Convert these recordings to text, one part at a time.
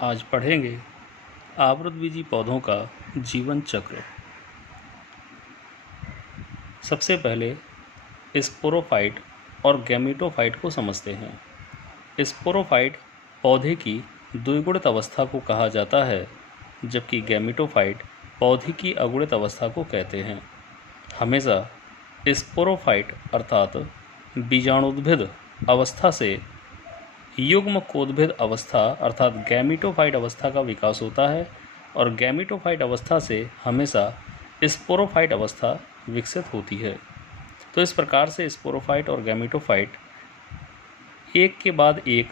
आज पढ़ेंगे आवृतबीजी पौधों का जीवन चक्र। सबसे पहले स्पोरोफाइट और गैमेटोफाइट को समझते हैं। स्पोरोफाइट पौधे की द्विगुणित अवस्था को कहा जाता है, जबकि गैमेटोफाइट पौधे की अगुणित अवस्था को कहते हैं। हमेशा स्पोरोफाइट अर्थात बीजाणुद्भिद अवस्था से युग्मकोद्भिद अवस्था अर्थात गैमेटोफाइट अवस्था का विकास होता है और गैमेटोफाइट अवस्था से हमेशा स्पोरोफाइट अवस्था विकसित होती है। तो इस प्रकार से स्पोरोफाइट और गैमेटोफाइट एक के बाद एक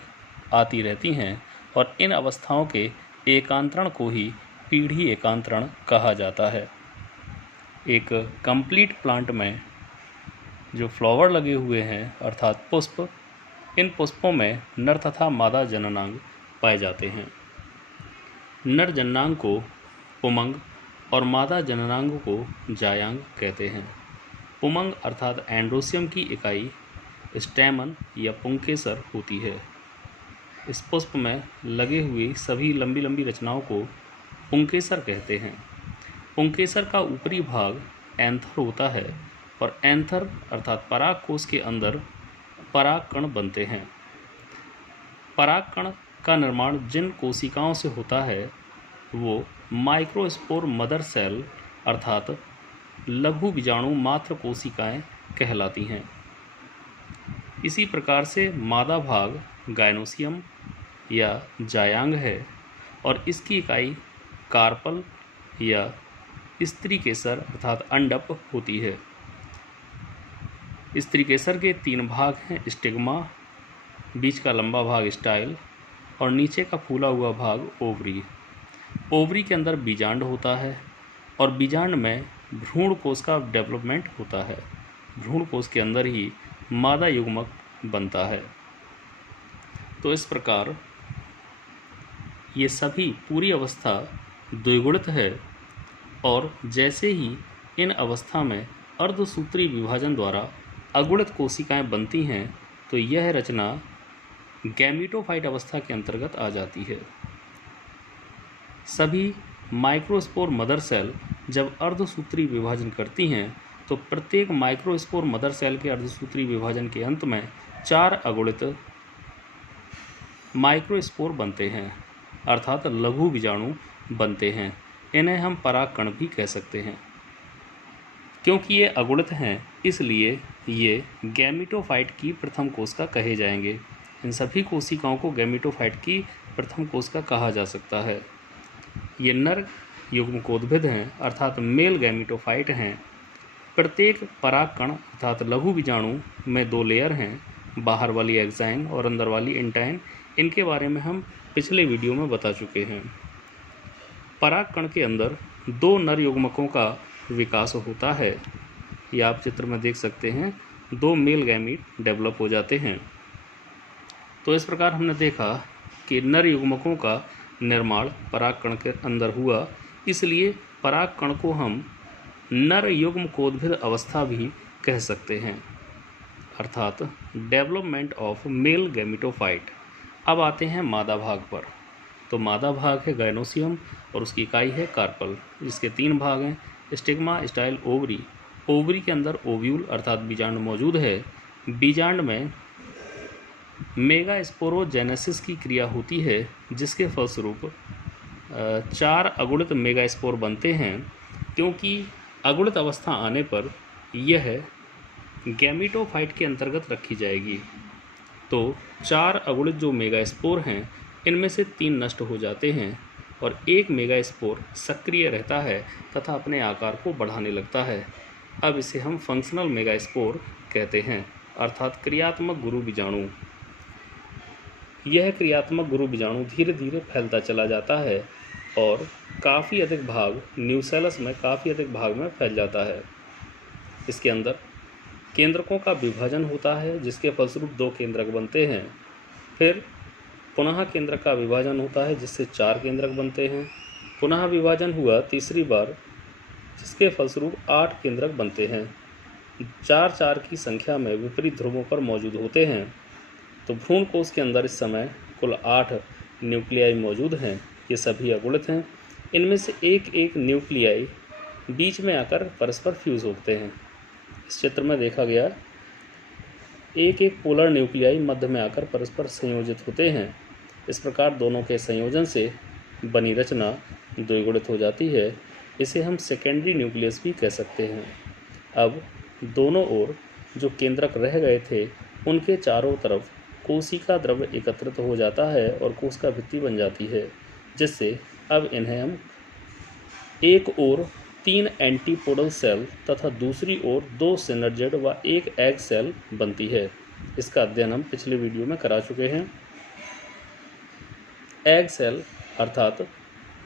आती रहती हैं और इन अवस्थाओं के एकांतरण को ही पीढ़ी एकांतरण कहा जाता है। एक कंप्लीट प्लांट में जो फ्लावर लगे हुए हैं अर्थात पुष्प, इन पुष्पों में नर तथा मादा जननांग पाए जाते हैं। नर जननांग को पुमंग और मादा जननांग को जायांग कहते हैं। पुमंग अर्थात एंड्रोसियम की इकाई स्टैमन या पुंकेसर होती है। इस पुष्प में लगे हुए सभी लंबी लंबी रचनाओं को पुंकेसर कहते हैं। पुंकेसर का ऊपरी भाग एंथर होता है और एंथर अर्थात परागकोश के अंदर परागकण बनते हैं। परागकण का निर्माण जिन कोशिकाओं से होता है वो माइक्रोस्पोर मदर सेल अर्थात लघु बीजाणु मात्र कोशिकाएं कहलाती हैं। इसी प्रकार से मादा भाग गायनोसियम या जायांग है और इसकी इकाई कार्पल या स्त्री केसर अर्थात अंडप होती है। स्त्री केसर के 3 भाग हैं, स्टिग्मा, बीच का लंबा भाग स्टाइल और नीचे का फूला हुआ भाग ओवरी। ओवरी के अंदर बीजांड होता है और बीजांड में भ्रूण कोश का डेवलपमेंट होता है। भ्रूण कोश के अंदर ही मादा युग्मक बनता है। तो इस प्रकार ये सभी पूरी अवस्था द्विगुणित है और जैसे ही इन अवस्था में अर्धसूत्री विभाजन द्वारा अगुणित कोशिकाएं बनती हैं तो यह रचना गैमेटोफाइट अवस्था के अंतर्गत आ जाती है। सभी माइक्रोस्पोर मदर सेल जब अर्धसूत्री विभाजन करती हैं तो प्रत्येक माइक्रोस्पोर मदर सेल के अर्धसूत्री विभाजन के अंत में 4 अगुणित माइक्रोस्पोर बनते हैं अर्थात लघु बीजाणु बनते हैं। इन्हें हम परागकण भी कह सकते हैं। क्योंकि ये अगुणित हैं इसलिए ये गैमेटोफाइट की प्रथम कोशिका कहे जाएंगे। इन सभी कोशिकाओं को गैमेटोफाइट की प्रथम कोशिका कहा जा सकता है। ये नर युग्मकोद्भिद हैं अर्थात मेल गैमेटोफाइट हैं। प्रत्येक परागकण अर्थात लघु बीजाणु में 2 लेयर हैं, बाहर वाली एक्साइन और अंदर वाली इंटाइन। इनके बारे में हम पिछले वीडियो में बता चुके हैं। परागकण के अंदर 2 नर युग्मकों का विकास होता है। ये आप चित्र में देख सकते हैं, 2 मेल गैमीट डेवलप हो जाते हैं। तो इस प्रकार हमने देखा कि नर युग्मकों का निर्माण परागकण के अंदर हुआ, इसलिए परागकण को हम नर युग्मकोद्भिद अवस्था भी कह सकते हैं अर्थात डेवलपमेंट ऑफ मेल गैमेटोफाइट। अब आते हैं मादा भाग पर। तो मादा भाग है गायनोसियम और उसकी इकाई है कार्पल, जिसके 3 भाग हैं, स्टिग्मा, स्टाइल, ओवरी। ओवरी के अंदर ओव्यूल अर्थात बीजांड मौजूद है। बीजांड में मेगास्पोरोजेनेसिस की क्रिया होती है जिसके फलस्वरूप 4 अगुणित मेगास्पोर बनते हैं। क्योंकि अगुणित अवस्था आने पर यह गैमेटोफाइट के अंतर्गत रखी जाएगी। तो 4 अगुणित जो मेगास्पोर हैं इनमें से 3 नष्ट हो जाते हैं और 1 मेगास्पोर सक्रिय रहता है तथा अपने आकार को बढ़ाने लगता है। अब इसे हम फंक्शनल मेगास्पोर कहते हैं अर्थात क्रियात्मक गुरु बीजाणु। यह क्रियात्मक गुरु बीजाणु धीरे धीरे फैलता चला जाता है और काफ़ी अधिक भाग न्यूसेलस में काफ़ी अधिक भाग में फैल जाता है। इसके अंदर केंद्रकों का विभाजन होता है जिसके फलस्वरूप 2 केंद्रक बनते हैं। फिर पुनः केंद्रक का विभाजन होता है जिससे 4 केंद्रक बनते हैं। पुनः विभाजन हुआ तीसरी बार जिसके फलस्वरूप 8 केंद्रक बनते हैं। 4 की संख्या में विपरीत ध्रुवों पर मौजूद होते हैं। तो भ्रूण कोश के अंदर इस समय कुल 8 न्यूक्लियाई मौजूद हैं ये सभी अगुणित हैं। इनमें से एक एक न्यूक्लियाई बीच में आकर परस्पर फ्यूज होते हैं। इस चित्र में देखा गया एक एक पोलर न्यूक्लियाई मध्य में आकर परस्पर संयोजित होते हैं। इस प्रकार दोनों के संयोजन से बनी रचना द्विगुणित हो जाती है। इसे हम सेकेंडरी न्यूक्लियस भी कह सकते हैं। अब दोनों ओर जो केंद्रक रह गए थे उनके चारों तरफ कोशिका द्रव्य एकत्रित हो जाता है और कोशिका भित्ति बन जाती है, जिससे अब इन्हें हम एक ओर 3 एंटीपोडल सेल तथा दूसरी ओर 2 सिनर्जेड व 1 एग सेल बनती है। इसका अध्ययन हम पिछले वीडियो में करा चुके हैं। एग सेल अर्थात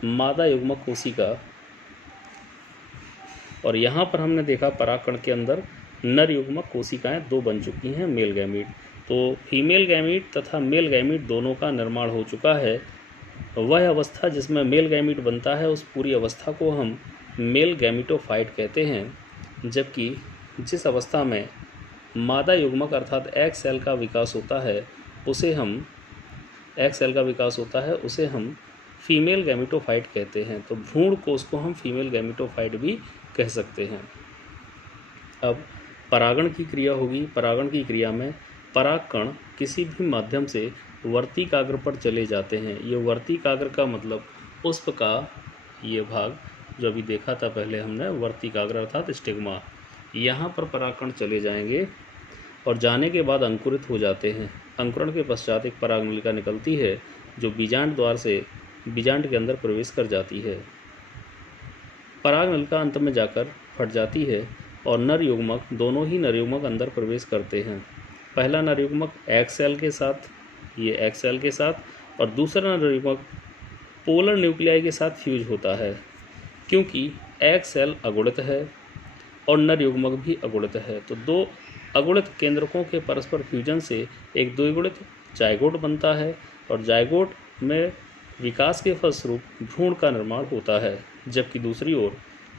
मादा युग्मक कोशिका, और यहाँ पर हमने देखा परागकण के अंदर नर युग्मक कोशिकाएं 2 बन चुकी हैं, मेल गैमीट। तो फीमेल गैमीट तथा मेल गैमीट दोनों का निर्माण हो चुका है। वह अवस्था जिसमें मेल गैमीट बनता है उस पूरी अवस्था को हम मेल गैमीटोफाइट कहते हैं, जबकि जिस अवस्था में मादा युग्मक अर्थात एग सेल का विकास होता है उसे हम फीमेल गैमीटोफाइट कहते हैं। तो भ्रूण कोष को हम फीमेल गैमीटोफाइट भी कह सकते हैं। अब परागण की क्रिया होगी। परागण की क्रिया में परागकण किसी भी माध्यम से वर्तिकाग्र पर चले जाते हैं। ये वर्तिकाग्र का मतलब पुष्प का ये भाग जो अभी देखा था पहले हमने, वर्तिकाग्र अर्थात स्टिग्मा, यहाँ पर परागकण चले जाएंगे और जाने के बाद अंकुरित हो जाते हैं। अंकुरण के पश्चात एक परागनलिका निकलती है जो बीजांड द्वार से बीजांड के अंदर प्रवेश कर जाती है। परागनलिका अंत में जाकर फट जाती है और नर युग्मक, दोनों ही नर युग्मक अंदर प्रवेश करते हैं। पहला नर युग्मक एग सेल के साथ, ये एग सेल के साथ, और दूसरा नर युग्मक पोलर न्यूक्लियाई के साथ फ्यूज होता है। क्योंकि एग सेल अगुणित है और नर युग्मक भी अगुणित है, तो 2 अगुणित केंद्रकों के परस्पर फ्यूजन से एक द्विगुणित जायगोट बनता है और जायगोट में विकास के फलस्वरूप भ्रूण का निर्माण होता है। जबकि दूसरी ओर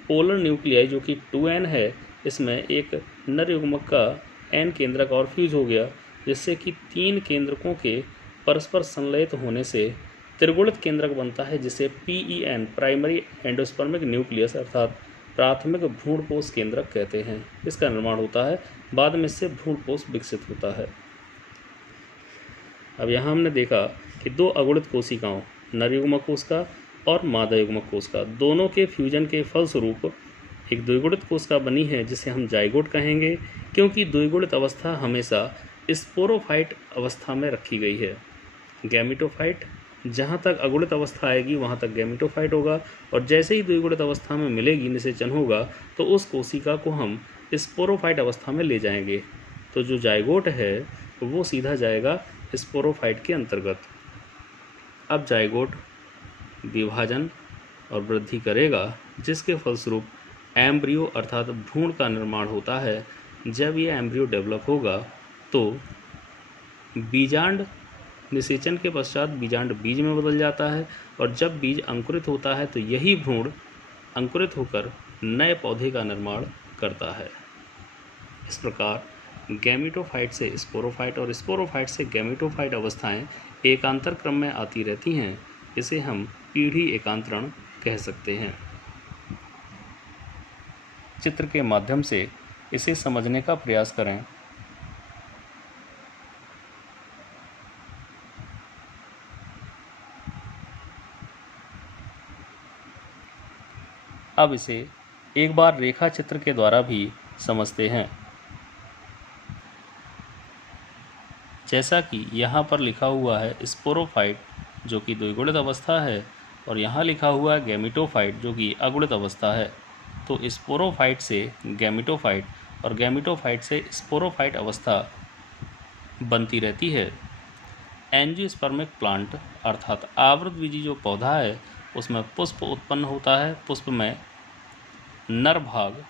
पोलर न्यूक्लियाई जो कि 2n है, इसमें एक नर युग्मक का n केंद्रक और फ्यूज हो गया, जिससे कि 3 केंद्रकों के परस्पर संलयित होने से त्रिगुणित केंद्रक बनता है, जिसे PEN प्राइमरी एंडोस्पर्मिक न्यूक्लियस अर्थात प्राथमिक भ्रूणपोष केंद्रक कहते हैं। इसका निर्माण होता है, बाद में इससे भ्रूणपोष विकसित होता है। अब यहाँ हमने देखा कि 2 अगुणित कोशिकाओं, नर युग्मक कोशिका और मादा युग्मक कोशिका, दोनों के फ्यूजन के फलस्वरूप एक द्विगुणित कोशिका बनी है जिसे हम जाइगोट कहेंगे, क्योंकि द्विगुणित अवस्था हमेशा स्पोरोफाइट अवस्था में रखी गई है। गैमीटोफाइट, जहाँ तक अगुणित अवस्था आएगी वहाँ तक गैमीटोफाइट होगा, और जैसे ही द्विगुणित अवस्था में मिलेगी, निषेचन होगा, तो उस कोशिका को हम स्पोरोफाइट अवस्था में ले जाएंगे। तो जो जाइगोट है वो सीधा जाएगा स्पोरोफाइट के अंतर्गत। अब जाइगोट विभाजन और वृद्धि करेगा, जिसके फलस्वरूप एम्ब्रियो अर्थात भ्रूण का निर्माण होता है। जब ये एम्ब्रियो डेवलप होगा तो बीजांड निषेचन के पश्चात बीजांड बीज में बदल जाता है, और जब बीज अंकुरित होता है तो यही भ्रूण अंकुरित होकर नए पौधे का निर्माण करता है। इस प्रकार गैमीटोफाइट से स्पोरोफाइट और स्पोरोफाइट से गैमीटोफाइट अवस्थाएं एकांतर क्रम में आती रहती हैं। इसे हम पीढ़ी एकांतरण कह सकते हैं। चित्र के माध्यम से इसे समझने का प्रयास करें। अब इसे एक बार रेखा चित्र के द्वारा भी समझते हैं। जैसा कि यहाँ पर लिखा हुआ है स्पोरोफाइट जो कि द्विगुणित अवस्था है, और यहाँ लिखा हुआ है गैमीटोफाइट जो कि अगुणित अवस्था है। तो स्पोरोफाइट से गैमीटोफाइट और गैमीटोफाइट से स्पोरोफाइट अवस्था बनती रहती है। एंजियोस्पर्मिक प्लांट अर्थात आवृतबीजी जो पौधा है उसमें पुष्प उत्पन्न होता है। पुष्प में नर भाग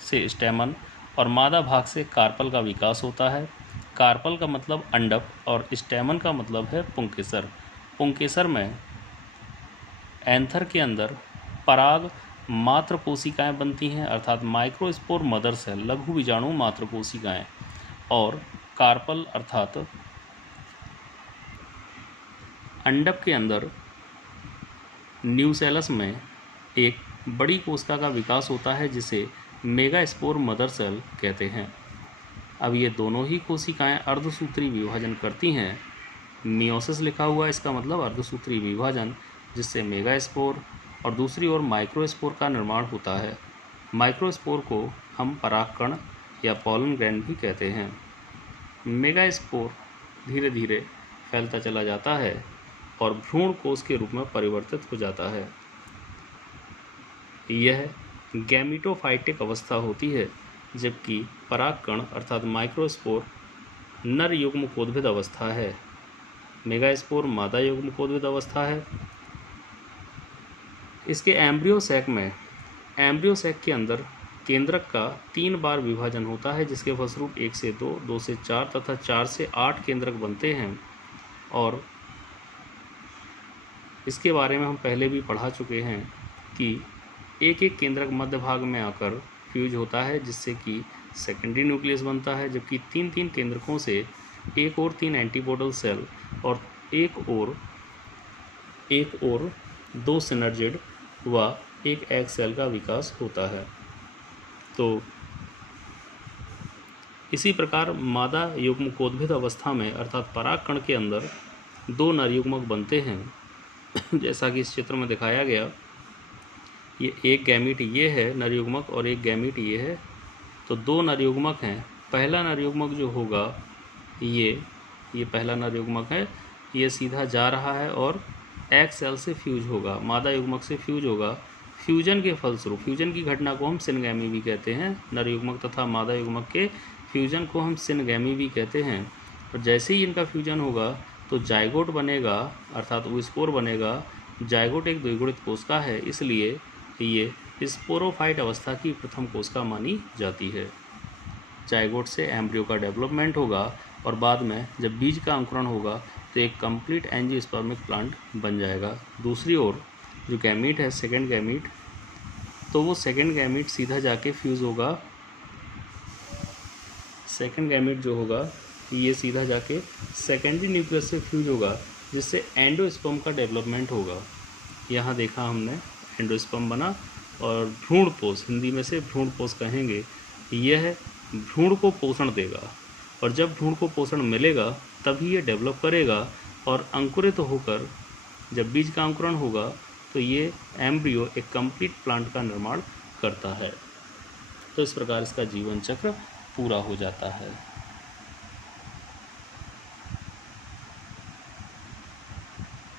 से स्टेमन और मादा भाग से कार्पल का विकास होता है। कार्पल का मतलब अंडक और स्टेमन का मतलब है पुंकेसर। पुंकेसर में एंथर के अंदर पराग मात्र कोशिकाएं बनती हैं अर्थात माइक्रोस्पोर मदर सेल, लघु बीजाणु मात्र कोशिकाएं, और कार्पल अर्थात अंडक के अंदर न्यूसेलस में एक बड़ी कोशिका का विकास होता है जिसे मेगास्पोर मदर सेल कहते हैं। अब ये दोनों ही कोशिकाएं अर्धसूत्री विभाजन करती हैं। मियोसिस लिखा हुआ है, इसका मतलब अर्धसूत्री विभाजन, जिससे मेगास्पोर और दूसरी ओर माइक्रोस्पोर का निर्माण होता है। माइक्रोस्पोर को हम परागकण या पॉलन ग्रैंड भी कहते हैं। मेगास्पोर धीरे धीरे फैलता चला जाता है और भ्रूण कोश के रूप में परिवर्तित हो जाता है। यह गैमीटोफाइटिक अवस्था होती है, जबकि परागकण अर्थात माइक्रोस्पोर नर युग्मकोद्भिद अवस्था है। मेगास्पोर मादा युग्मकोद्भिद अवस्था है। इसके एम्ब्रियो सैक के अंदर केंद्रक का 3 बार विभाजन होता है, जिसके फलस्वरूप 1 से 2, 2 से 4 तथा 4 से 8 केंद्रक बनते हैं। और इसके बारे में हम पहले भी पढ़ा चुके हैं कि एक एक केंद्रक मध्य भाग में आकर फ्यूज होता है, जिससे कि सेकेंडरी न्यूक्लियस बनता है, जबकि 3-3 केंद्रकों से एक और 3 एंटीपोडल सेल और एक और 2 सिनर्जिड व एक एग सेल का विकास होता है। तो इसी प्रकार मादा युग्मकोद्भिद अवस्था में अर्थात परागकण के अंदर 2 नर युग्मक बनते हैं। जैसा कि इस चित्र में दिखाया गया, ये एक गैमीट ये है नर युग्मक और एक गैमीट ये है। तो 2 नर युग्मक हैं। पहला नर युग्मक जो होगा ये पहला नर युग्मक है, ये सीधा जा रहा है और एग सेल से फ्यूज होगा, मादा युग्मक से फ्यूज होगा। फ्यूजन के फलस्वरूप, फ्यूजन की घटना को हम सिनगैमी भी कहते हैं। नर युग्मक तथा मादा युग्मक के फ्यूजन को हम सिनगैमी भी कहते हैं। और जैसे ही इनका फ्यूजन होगा तो जाइगोट बनेगा, अर्थात ओस्पोर बनेगा। जाइगोट एक द्विगुणित कोशिका है, इसलिए ये स्पोरोफाइट अवस्था की प्रथम कोशिका मानी जाती है। जाइगोट से एम्ब्रियो का डेवलपमेंट होगा और बाद में जब बीज का अंकुरण होगा तो एक कंप्लीट एंजियोस्पर्मिक प्लांट बन जाएगा। दूसरी ओर जो गैमीट है, सेकेंड गैमीट, तो वो सेकेंड गैमीट सीधा जाके फ्यूज़ होगा। सेकेंड गैमीट जो होगा ये सीधा जाके सेकेंडरी न्यूक्लियस से फ्यूज होगा, जिससे एंडोस्पर्म का डेवलपमेंट होगा। यहाँ देखा हमने एंडोस्पर्म बना और भ्रूणपोष, हिंदी में से भ्रूणपोष कहेंगे, यह भ्रूण को पोषण देगा और जब भ्रूण को पोषण मिलेगा तभी ये डेवलप करेगा और अंकुरित होकर जब बीज का अंकुरण होगा तो ये एम्ब्रियो एक कंप्लीट प्लांट का निर्माण करता है। तो इस प्रकार इसका जीवन चक्र पूरा हो जाता है।